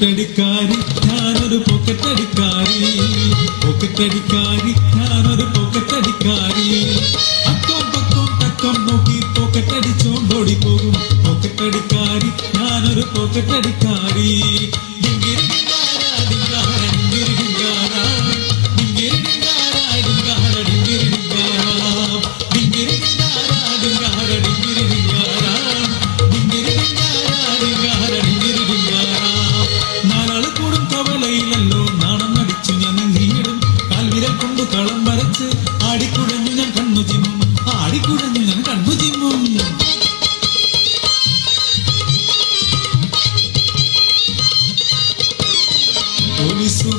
പോക്കറ്റടിക്കാരി ഞാനൊരു പോക്കറ്റടിക്കാരി പോക്കറ്റടിക്കാരി ഞാനൊരു പോക്കറ്റടിക്കാരി അക്കം പക്കം തക്കം നോക്കി പോക്കറ്റടിച്ചോണ്ടോടി പോകും പോക്കറ്റടിക്കാരി ഞാനൊരു പോക്കറ്റടിക്കാരി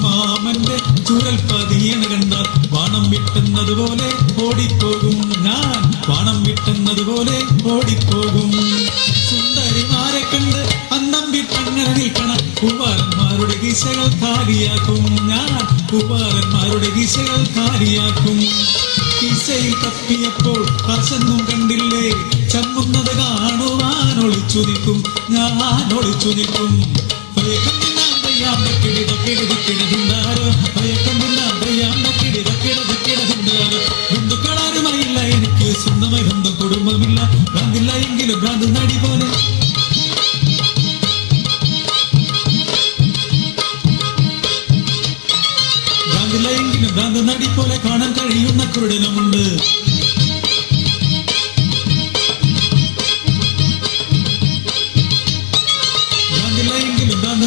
മാമന്റെ ചുരൽ പതിയണ കണ്ടാൽ വാണം വിട്ടുന്നതുപോലെ ഓടിപ്പോകും ഞാൻ വാണം വിട്ടുന്നതുപോലെ ഓടിപ്പോകും സുന്ദരിമാരെ കണ്ട് അന്നം വിട്ടങ്ങനെ നിൽക്കണം കുമാരന്മാരുടെ ഗീശകൾ കാലിയാക്കും ഞാൻ കുമാരന്മാരുടെ ഗീശകൾ കാലിയാക്കും ഗീശയിൽ തപ്പിയപ്പോൾ കാശൊന്നും കണ്ടില്ലേ ചമ്മുന്നത് കാണുവാൻ ഒളിച്ചു നിൽക്കും ഞാൻ ഒളിച്ചു നിൽക്കും ബന്ധുക്കളാരുമായില്ല എനിക്ക് സ്വന്തമായി ബന്ധം കുടുംബമില്ല ഭ്രാന്തില്ല എങ്കിലും ഭ്രാന്ത് നടി പോലെ ഭ്രാന്തില്ല എങ്കിലും ഭ്രാന്ത് നടി പോലെ കാണാൻ കഴിയുന്ന കുരുടനുമുണ്ട്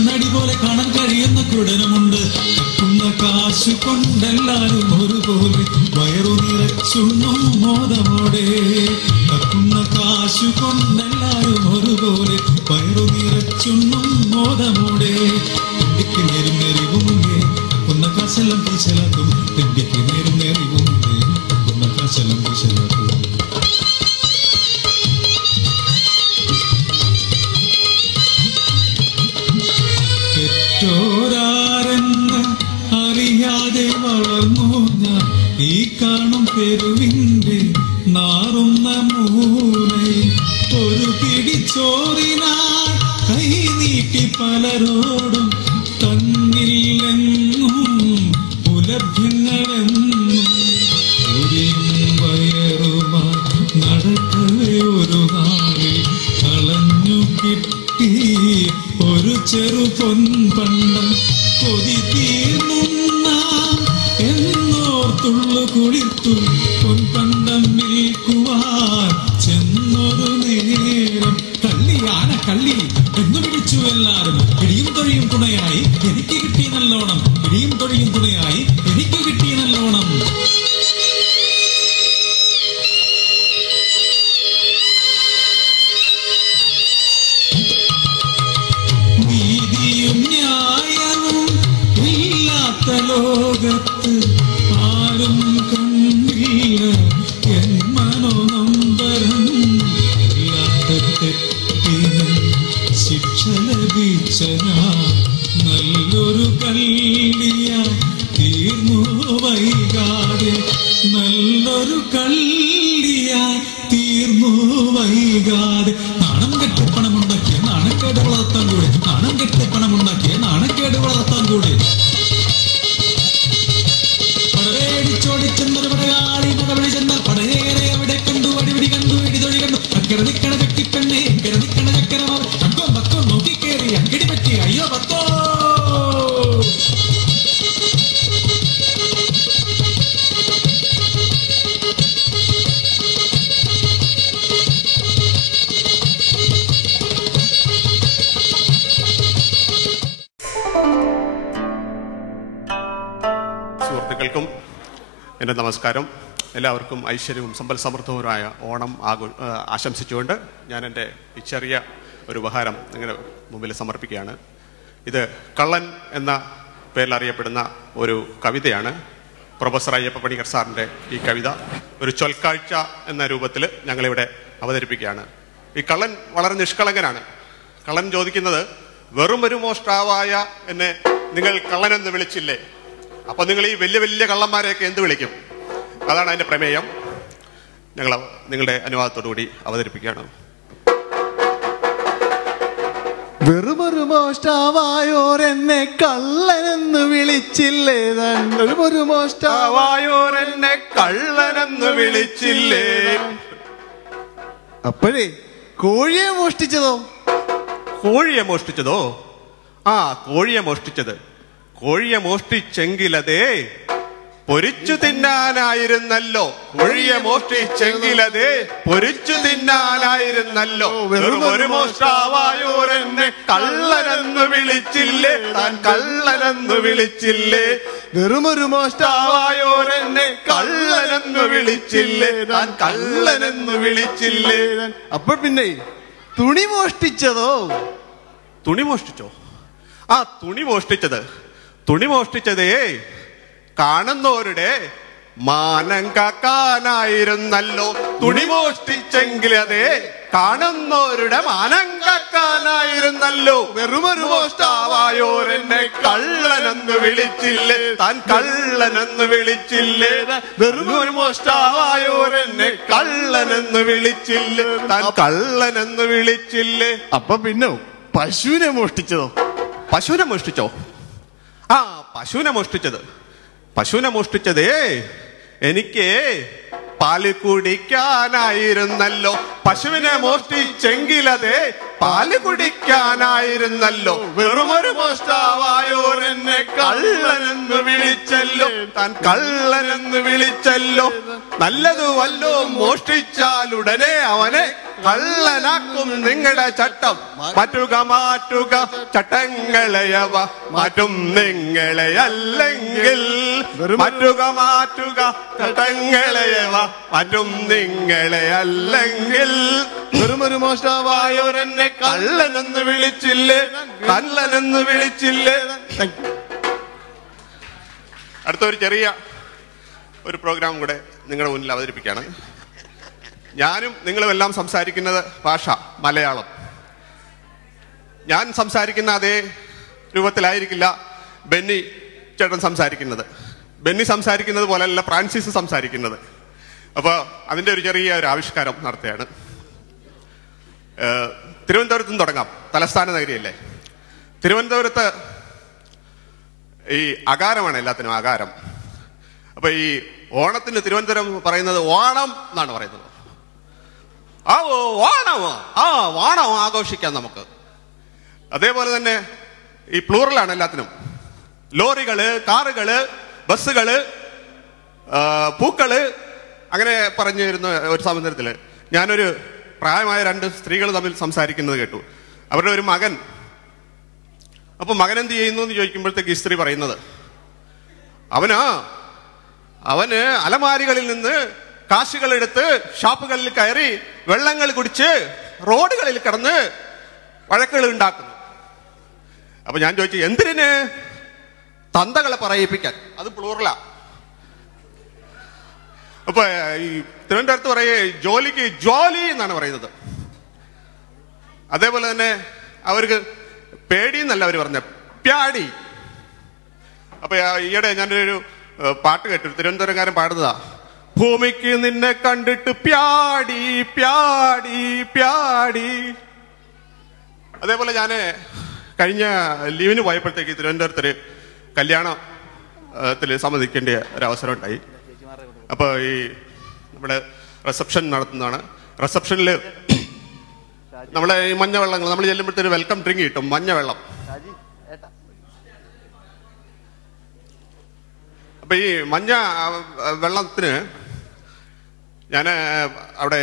നടി പോലെ കാണാൻ കഴിയുന്ന കുടനുമുണ്ട് കക്കുന്ന കാശു കൊണ്ടെല്ലാരും ഒരുപോലെ വയറു നിറച്ചുണ്ണും മോദമോടെ കക്കുന്ന കാശു കൊണ്ടെല്ലാരും ഒരുപോലെ വയറു നിറച്ചുണ്ണും മോദമോടെ തെണ്ടിക്ക് നേരും നേരിവുമുണ്ടേ കക്കുന്ന കാശെല്ലാം വീശലാക്കും തെണ്ടിക്ക് നേരും നേരിവുമുണ്ടേ കക്കുന്ന കാശെല്ലാം വീശലാക്കും ചോരാരെന്ന് അറിയാതെ വളർന്നു ഞാൻ ഈ കാണും തെരുവിന്റെ നാറുന്ന മൂലയിൽ ഒരു പിടിച്ചോറിനാൽ കൈ നീട്ടി പലരോടും തന്നില്ലെന്നും പുലഭ്യങ്ങളെന്നും ഒരിയും വയറുമാ നടക്കവേ ഒരു നാളിൽ കളഞ്ഞു കിട്ടി ഒരു ചെറു പൊൻപണ്ടം കൊതി തീർന്നുണ്ണ എന്നോർത്തുള്ളു കുളിർത്തു പൊൻപണ്ടം വിൽക്കുവാൻ ചെന്നൊരു നേരം കള്ളി ആന കള്ളി എന്നു വിളിച്ചു എല്ലാരും ഇടിയും തൊഴിയും തുണയായി എനിക്ക് കിട്ടി നല്ലോണം ഇടിയും തൊഴിയും തുണയായി എനിക്ക് കിട്ടി നല്ലോണം നീതിയും ന്യായവും ഇല്ലാത്ത ലോകത്ത് ആരും കണ്ടില്ല എൻ മനോനമ്പരം ഇല്ലാത്ത തെറ്റിന് ശിക്ഷ ലഭിച്ച ഞാൻ നല്ലൊരു കള്ളിയ തീർന്നു വൈകാതെ നല്ലൊരു കള്ളിയ തീർന്നു വൈകാതെ നാണം കെട്ടി പണമുണ്ടാക്കിയ നാണക്കേട് വളർത്താൻ കൂടെ നാണം കെട്ടി പണമുണ്ടാക്കിയ നാണക്കേട് വളർത്താൻ കൂടെ പടവേടിച്ചോടിച്ചെന്നൊരു പടയാളി പടവഴി ചെന്നാൽ പടയേറെ അവിടെ കണ്ടു അടിപിടി കണ്ടു ഇടിതൊഴി കണ്ടു അക്കര നിക്കണ വെട്ടിപ്പെണ്ണെ ഇക്കര നിക്കണ ചക്കരമാർ അക്കോ പത്തോ നോക്കിക്കേറി അങ്കടി പറ്റി അയ്യോ പത്തോ സുഹൃത്തുക്കൾക്കും എൻ്റെ നമസ്കാരം. എല്ലാവർക്കും ഐശ്വര്യവും സമ്പൽ സമൃദ്ധവുമായ ഓണം ആശംസിച്ചുകൊണ്ട് ഞാൻ എൻ്റെ ഈ ചെറിയ ഒരു ഉപഹാരം നിങ്ങളുടെ മുമ്പിൽ സമർപ്പിക്കുകയാണ്. ഇത് കള്ളൻ എന്ന പേരിൽ അറിയപ്പെടുന്ന ഒരു കവിതയാണ്. പ്രൊഫസർ അയ്യപ്പ പണിക്കർ സാറിൻ്റെ ഈ കവിത ഒരു ചൊൽക്കാഴ്ച എന്ന രൂപത്തിൽ ഞങ്ങളിവിടെ അവതരിപ്പിക്കുകയാണ്. ഈ കള്ളൻ വളരെ നിഷ്കളങ്കനാണ്. കള്ളൻ ചോദിക്കുന്നത്, വെറും ഒരു മോഷ്ടാവായ എന്നെ നിങ്ങൾ കള്ളനെന്ന് വിളിച്ചില്ലേ, അപ്പൊ നിങ്ങൾ ഈ വലിയ വലിയ കള്ളന്മാരെയൊക്കെ എന്ത് വിളിക്കും? അതാണ് അതിന്റെ പ്രമേയം. ഞങ്ങൾ നിങ്ങളുടെ അനുവാദത്തോടു കൂടി അവതരിപ്പിക്കുകയാണ്. വെറുമൊരു മോഷ്ടാവായോരെന്നെ കള്ളനെന്ന് വിളിച്ചില്ലേ? വെറുമൊരു മോഷ്ടാവായോരെന്നെ കള്ളനെന്ന് വിളിച്ചില്ലേ? അപ്പോഴേ കോഴിയെ മോഷ്ടിച്ചതോ? കോഴിയെ മോഷ്ടിച്ചതോ? ആ, കോഴിയെ മോഷ്ടിച്ചത്. കോഴിയെ മോഷ്ടിച്ചെങ്കിലതേ പൊരിച്ചു തിന്നാനായിരുന്നല്ലോ. കോഴിയെ മോഷ്ടിച്ചെങ്കിലതേ പൊരിച്ചു തിന്നാനായിരുന്നല്ലോ. വെറുമൊരു മോഷ്ടാവായോരെന്നെ കള്ളനെന്ന് വിളിച്ചില്ലേ? താൻ കള്ളനെന്ന് വിളിച്ചില്ലേ? വെറുമൊരു മോഷ്ടാവായോരെന്നെ കള്ളനെന്ന് വിളിച്ചില്ലേ? താൻ കള്ളനെന്ന് വിളിച്ചില്ലേ? അപ്പൊ പിന്നെ തുണി മോഷ്ടിച്ചതോ? തുണി മോഷ്ടിച്ചോ? ആ, തുണി മോഷ്ടിച്ചതേ കാണുന്നവരുടെ മാനം കാക്കാനായിരുന്നല്ലോ. തുണി മോഷ്ടിച്ചെങ്കിലതേ കാണുന്നവരുടെ മാനം കാക്കാനായിരുന്നല്ലോ. വെറുമൊരു മോഷ്ടാവായോരെന്നെ കള്ളനെന്ന് വിളിച്ചില്ലേ? താൻ കള്ളനെന്ന് വിളിച്ചില്ലേ? വെറുമൊരു മോഷ്ടാവായോരെന്നെ കള്ളനെന്ന് വിളിച്ചില്ലേ? താൻ കള്ളനെന്ന് വിളിച്ചില്ലേ? അപ്പൊ പിന്നെ പശുവിനെ മോഷ്ടിച്ചതോ? പശുവിനെ മോഷ്ടിച്ചോ? ആ, പശുവിനെ മോഷ്ടിച്ചതേ എനിക്ക് പാല് കുടിക്കാനായിരുന്നല്ലോ. പശുവിനെ മോഷ്ടിച്ചെങ്കിലതേ പാല് കുടിക്കാനായിരുന്നല്ലോ. വെറുമൊരു മോഷ്ടാവായോരെന്നെ കള്ളനെന്ന് വിളിച്ചല്ലോ. താൻ കള്ളനെന്ന് വിളിച്ചല്ലോ. നല്ലതു വല്ലോ മോഷ്ടിച്ചാലുടനെ അവനെ കള്ളനാക്കും നിങ്ങളുടെ ചട്ടം. മാറ്റുക ചട്ടങ്ങളെയവ മാറ്റും നിങ്ങളെ അല്ലെങ്കിൽ. മാറ്റുക ചട്ടങ്ങളെയവ മാറ്റും നിങ്ങളെ അല്ലെങ്കിൽ. വെറുമൊരു മോഷ്ടാവായോരെന്നെ കള്ളനെന്ന് വിളിച്ചില്ലേ? കള്ളനെന്ന് വിളിച്ചില്ലേ? അടുത്തൊരു ചെറിയ ഒരു പ്രോഗ്രാം കൂടെ നിങ്ങളുടെ മുന്നിൽ അവതരിപ്പിക്കുകയാണ്. ഞാനും നിങ്ങളും എല്ലാം സംസാരിക്കുന്നത് ഭാഷ മലയാളം. ഞാൻ സംസാരിക്കുന്ന അതേ രൂപത്തിലായിരിക്കില്ല ബെന്നി ചേട്ടൻ സംസാരിക്കുന്നത്. ബെന്നി സംസാരിക്കുന്നത് പോലെയല്ല ഫ്രാൻസിസ് സംസാരിക്കുന്നത്. അപ്പോൾ അതിൻ്റെ ഒരു ചെറിയ ഒരു ആവിഷ്കാരം നടത്തുകയാണ്. തിരുവനന്തപുരത്ത് നിന്ന് തുടങ്ങാം. തലസ്ഥാന നഗരിയല്ലേ. തിരുവനന്തപുരത്ത് ഈ അകാരമാണ് എല്ലാത്തിനും അകാരം. അപ്പൊ ഈ ഓണത്തിന് തിരുവനന്തപുരം പറയുന്നത് ഓണം എന്നാണ് പറയുന്നത്. ആ ഓണമോ, ആ ഓണം ആഘോഷിക്കാം നമുക്ക്. അതേപോലെ തന്നെ ഈ പ്ലൂറലാണ് എല്ലാത്തിനും. ലോറികള്, കാറുകള്, ബസ്സുകള്, പൂക്കള്, അങ്ങനെ പറഞ്ഞു വരുന്ന ഒരു സമുദ്രത്തില് ഞാനൊരു പ്രായമായ 2 സ്ത്രീകൾ തമ്മിൽ സംസാരിക്കുന്നത് കേട്ടു. അവരുടെ ഒരു മകൻ. അപ്പൊ മകൻ എന്ത് ചെയ്യുന്നു എന്ന് ചോദിക്കുമ്പോഴത്തേക്ക് ഈ സ്ത്രീ പറയുന്നത്, അവന് അലമാരികളിൽ നിന്ന് കാശുകൾ എടുത്ത് ഷാപ്പുകളിൽ കയറി വെള്ളങ്ങൾ കുടിച്ച് റോഡുകളിൽ കിടന്ന് വഴക്കുകൾ ഉണ്ടാക്കുന്നു. അപ്പൊ ഞാൻ ചോദിച്ചു, എന്തിന്? തന്തകളെ പറയിപ്പിക്കാൻ. അത് പ്ലൂറലാ. അപ്പൊ ഈ തിരുവനന്തപുരത്ത് പറയേ ജോലിക്ക് ജോലി എന്നാണ് പറയുന്നത്. അതേപോലെ തന്നെ അവർക്ക് പേടി എന്നല്ല അവർ പറഞ്ഞ പ്യാടി. അപ്പൊ ഈയിടെ ഞാനൊരു പാട്ട് കേട്ടു, തിരുവനന്തപുരംകാരൻ പാടുന്നതാ. ഭൂമിക്ക് നിന്നെ കണ്ടിട്ട് പ്യാടി പ്യാടി പ്യാടി. അതേപോലെ ഞാന് കഴിഞ്ഞ ലീവിന് പോയപ്പോഴത്തേക്ക് തിരുവനന്തപുരത്തൊരു കല്യാണത്തില് സമ്മതിക്കേണ്ട ഒരവസരം ഉണ്ടായി. അപ്പൊ ഈ നമ്മുടെ റിസപ്ഷൻ നടത്തുന്നതാണ്. റിസപ്ഷനില് നമ്മളെ ഈ മഞ്ഞവെള്ളങ്ങൾ നമ്മൾ ചെല്ലുമ്പോഴത്തേക്ക് വെൽക്കം ഡ്രിങ്ക് കിട്ടും, മഞ്ഞവെള്ളം. അപ്പൊ ഈ മഞ്ഞ വെള്ളത്തിന് ഞാൻ അവിടെ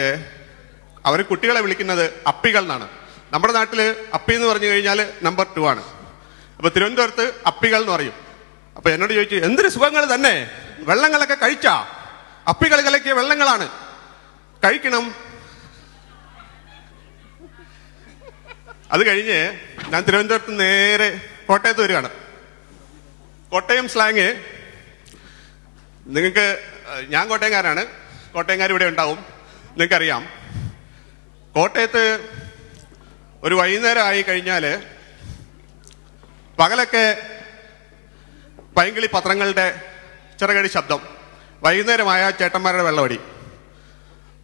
അവർ കുട്ടികളെ വിളിക്കുന്നത് അപ്പികൾ എന്നാണ്. നമ്മുടെ നാട്ടില് അപ്പി എന്ന് പറഞ്ഞു കഴിഞ്ഞാൽ നമ്പർ 2 ആണ്. അപ്പൊ തിരുവനന്തപുരത്ത് അപ്പികൾ എന്ന് പറയും. അപ്പൊ എന്നോട് ചോദിച്ചു, എന്തൊരു സുഖങ്ങൾ തന്നെ, വെള്ളങ്ങളൊക്കെ കഴിച്ചാ? അപ്പികൾ കലക്കിയ വെള്ളങ്ങളാണ്, കഴിക്കണം. അത് കഴിഞ്ഞ് ഞാൻ തിരുവനന്തപുരത്ത് നേരെ കോട്ടയത്ത് വരികയാണ്. കോട്ടയം സ്ലാങ് നിങ്ങൾക്ക്, ഞാൻ കോട്ടയംകാരാണ്, കോട്ടയംകാർ ഇവിടെ ഉണ്ടാവും, നിങ്ങൾക്കറിയാം. കോട്ടയത്ത് ഒരു വൈകുന്നേരം ആയി കഴിഞ്ഞാൽ പകലൊക്കെ പൈങ്കിളി പത്രങ്ങളുടെ ചിറകടി ശബ്ദം, വൈകുന്നേരമായ ചേട്ടന്മാരുടെ വെള്ളമടി.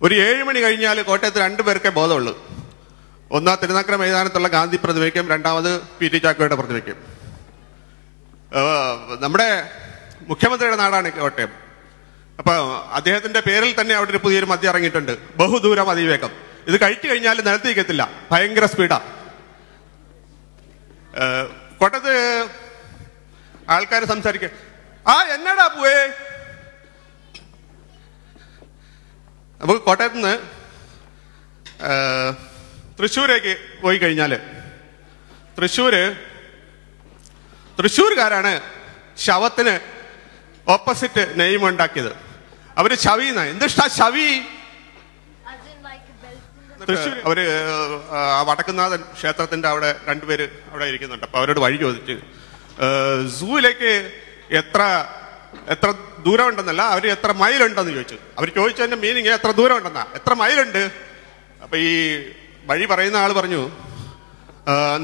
ഒരു 7 മണി കഴിഞ്ഞാൽ കോട്ടയത്ത് 2 പേർക്കേ ബോധമുള്ളൂ. ഒന്ന് തിരുനക്കര മൈതാനത്തുള്ള ഗാന്ധി പ്രതിമയ്ക്കും രണ്ടാമത് പി ടി ചാക്കോയുടെ പ്രതിമയ്ക്കും. നമ്മുടെ മുഖ്യമന്ത്രിയുടെ നാടാണ് കോട്ടയം. അപ്പൊ അദ്ദേഹത്തിന്റെ പേരിൽ തന്നെ അവിടെ ഒരു പുതിയൊരു മദ്യം ഇറങ്ങിയിട്ടുണ്ട്, ബഹുദൂരം അതിവേഗം. ഇത് കഴിച്ചു കഴിഞ്ഞാൽ നിലത്തിരിക്കത്തില്ല, ഭയങ്കര സ്പീഡാ. കോട്ടയത്ത് ആൾക്കാർ സംസാരിക്കുക, എന്നാടാ പോയേ. നമുക്ക് കോട്ടയത്ത് നിന്ന് തൃശ്ശൂരേക്ക് പോയി കഴിഞ്ഞാൽ തൃശ്ശൂർക്കാരാണ് ശവത്തിന് ഓപ്പോസിറ്റ് നെയിം ഉണ്ടാക്കിയത്. അവര് ശവി എന്തിഷ്ടാ ശവി. തൃശ്ശൂർ അവര് വടക്കുന്നാഥൻ ക്ഷേത്രത്തിന്റെ അവിടെ രണ്ടുപേര് അവിടെ ഇരിക്കുന്നുണ്ട്. അപ്പൊ അവരോട് വഴി ചോദിച്ചു, സൂവിലേക്ക് എത്ര ദൂരം ഉണ്ടെന്നല്ല, അവര് എത്ര മൈലുണ്ടെന്ന് ചോദിച്ചു. അവർ ചോദിച്ചതിന്റെ മീനിങ് എത്ര ദൂരം ഉണ്ടെന്നാ, എത്ര മൈലുണ്ട്. അപ്പൊ ഈ വഴി പറയുന്ന ആള് പറഞ്ഞു,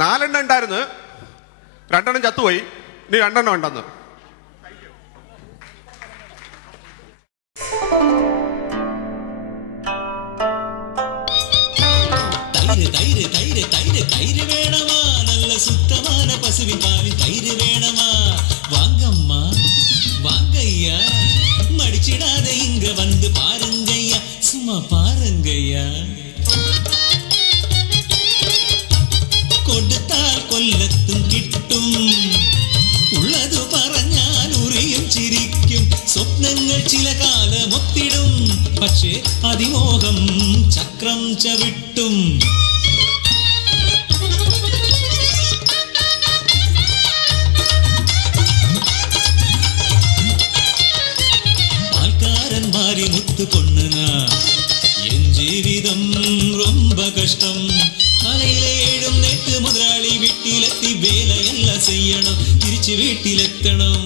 4 എണ്ണം ഉണ്ടായിരുന്നു, 2 എണ്ണം ചത്തുപോയി, ഇനി 2 എണ്ണം ഉണ്ടെന്ന്. തൈര് വേണമാ, നല്ല സുത്തமான പശുവിൻ പാലിൽ തൈര് വേണമാ. വാങ്ങമ്മ வாங்கய்யா, மடிச்சிடாத இங்க வந்து பாருங்கய்யா, சும்மா பாருங்கய்யா. കൊടുത്താൽ കൊല്ലത്തും കിട്ടും, ഉള്ളതു പറഞ്ഞാൽ ഉറിയും ചിരിക്കും. സ്വപ്നങ്ങൾ ചില കാലമൊത്തിടും, പക്ഷേ അതിമോഹം ചക്രം ചവിട്ടും. பால்காரன்மாரி முத்து பொண்ணுனா என் ஜீவிதம் ரொம்ப கஷ்டம். காலையில 7 8 முதலாளி வீட்டிലെത്തി വേലയെല്ലാം ചെയ്യണം, തിരിച്ച് വീട്ടിലെത്തണം.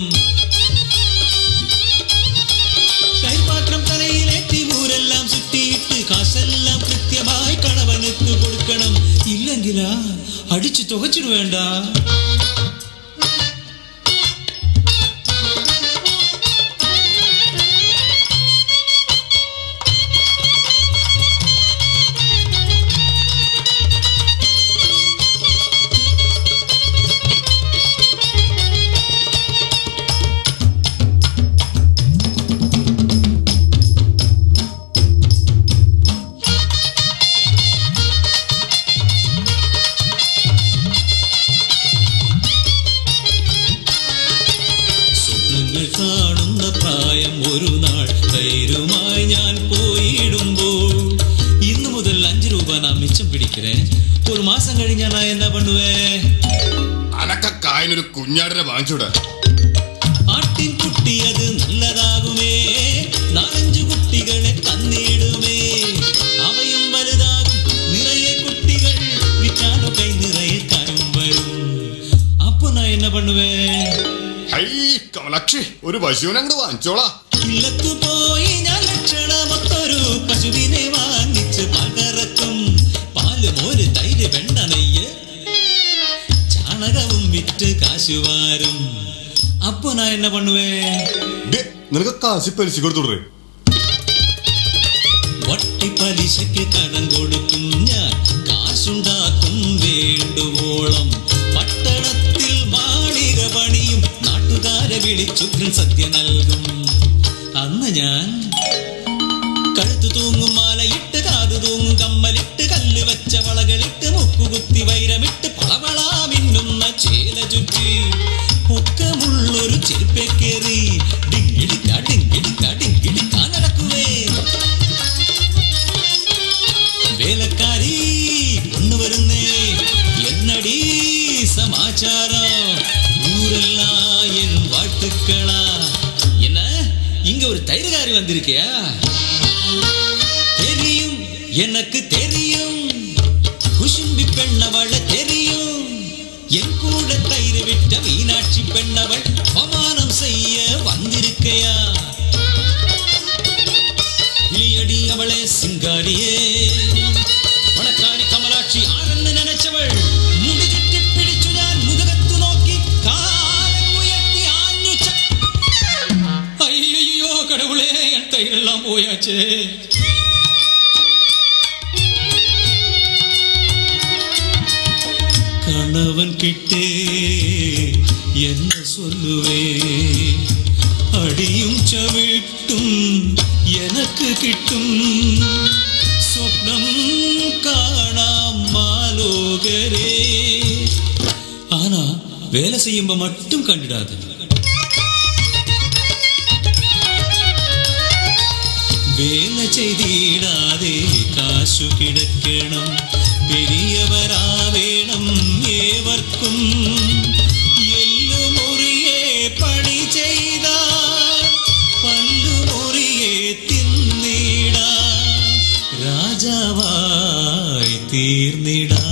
കൈപാത്രം തലയിലേറ്റി ഊരെല്ലാം ചുറ്റിയിട്ട് കാശെല്ലാം കൃത്യമായി കണവനുക്ക് കൊടുക്കണം. ഇല്ലെങ്കിലാ അടിച്ചു തുകച്ചിടു വേണ്ട. കാണുന്ന പ്രായം ഒരു നാൾ തൈരുമായി ഞാൻ പോയിടുമ്പോൾ, ഇന്നു മുതൽ 5 രൂപ നാം മിച്ചം പിടിக்கிறേ. ഒരു മാസം കഴിഞ്ഞാ ഞാൻ എന്നാ പണ്ടുവേ, അനക്കൊരു കുഞ്ഞാടിനെ വാങ്ങിച്ചൂടെ. ആട്ടിൻ കുട്ടി അത് നല്ലതാകുമേ, 4-5 കുട്ടികളെ തന്നിടുമേ. അവയും വലുതാകും, നിറയെ കുട്ടികൾ വിറ്റാലോ കൈ നിറയെ കാര്യം വരും. അപ്പൊ ഞാൻ എന്നാ പണ്ടുവേ, കമലാക്ഷി ഒരു പശുവിനെ അങ്ങോട്ട് വാങ്ങിച്ചോളാ. ഇല്ലത്തു പോയി ഞാൻ ലക്ഷണമൊത്തൊരു പശുവിനെ വാങ്ങിച്ച് പാൽ കറക്കും. പാല്, മോര്, തൈര്, വെണ്ണ, നെയ്യ്, ചാണകവും വിറ്റ് കാശുവാരും. അപ്പൊ ഞാൻ എന്നാ പണ്ടുവേ, നിനക്ക് കാശി പലിശ കൊടുത്തുടേ. വട്ടി പലിശക്ക് കടം കൊടുക്കും ഞാൻ, കാശുണ്ടാക്കും വേണ്ടുവോളം. പട്ടണത്തിൽ മാളിക പണിയും, നാട്ടുകാരെ വിളിച്ചുഗ്രൻ സദ്യ നൽകും. അന്ന് ഞാൻ കഴുത്തു തൂങ്ങും മാലയിട്ട്, കാതു തൂങ്ങും കമ്മലിട്ട്, കല്ല് വെച്ച വളകളിട്ട്, മുക്കുകുത്തി വൈരമിട്ട്, പളവളാ മിന്നുന്ന ചേല ചുറ്റി, പൊക്കമുള്ളൊരു ചെരുപ്പെ കേറി ഡിങ്കിടിക്ക ഡിങ്കിടിക്ക ഡിങ്കിടിക്ക നടക്കുവേ. വേലക്കാരി കൊണ്ടുവരുന്നേ, എന്നടി സമാചാരം, ஊரெல்லாம் என் வாழ்த்துக்களா. என்ன இங்க ஒரு தயிர்காரி வந்திருக்கியா? தெரியும், எனக்கு தெரியும், குசும்பி பெண்ணவள தெரியும். என் கூட தயிர் விட்ட மீனாட்சி பெண்ணவள் அவமானம் செய்ய வந்திருக்கையா? இளியடி அவளே சிங்காரியே, வணக்காரி கமலாட்சி ஆரன்னு நினைச்சவள் முடி சுற்றி பிடிச்சு நான் முதுகத்து நோக்கி காலம் உயர்த்தி ஆഞ്ഞു. ஐயோ கடவுளே, என் தயிரெல்லாம் போயாச்சு. கணவன் கிட்டே என்ன சொல்லுவே அடியும் சவிட்டும் எனக்கு கிட்டும் சொப்னம் காணாம் மாலோகரே ஆனா வேலை செய்யும்ப மட்டும் கண்டிடாது வேலை செய்திடாதே காசு கிடக்கணும் பெரியவராவேணும் ஏவர்க்கும் எல்லு முறியே பணி செய்தார் பல்லு முறியே தின்னிடா ராஜாவாய் தீர்ந்திடா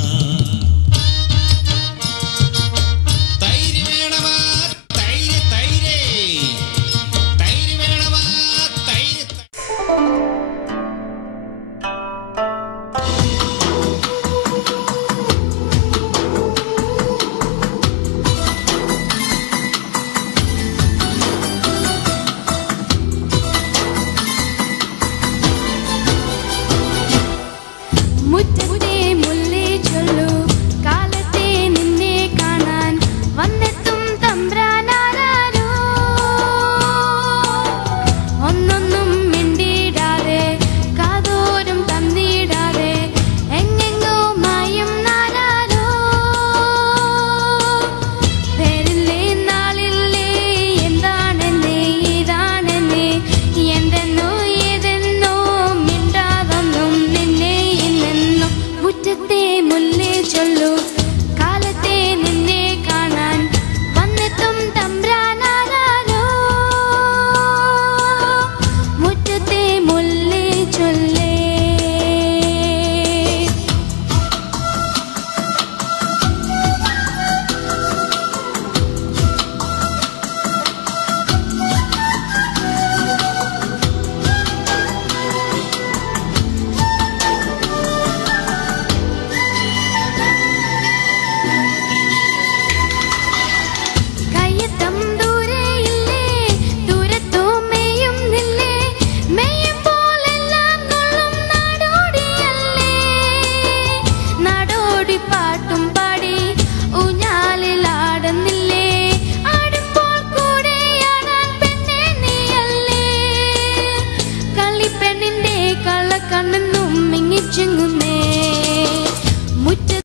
കണ്ണെന്നും മിങ്ങിച്ചിങ്ങുന്നേ